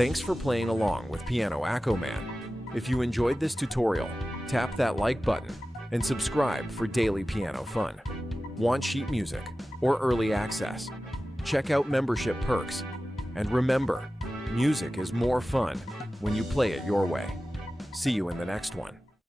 Thanks for playing along with Piano AccoMan. If you enjoyed this tutorial, tap that like button and subscribe for daily piano fun. Want sheet music or early access? Check out membership perks. And remember, music is more fun when you play it your way. See you in the next one.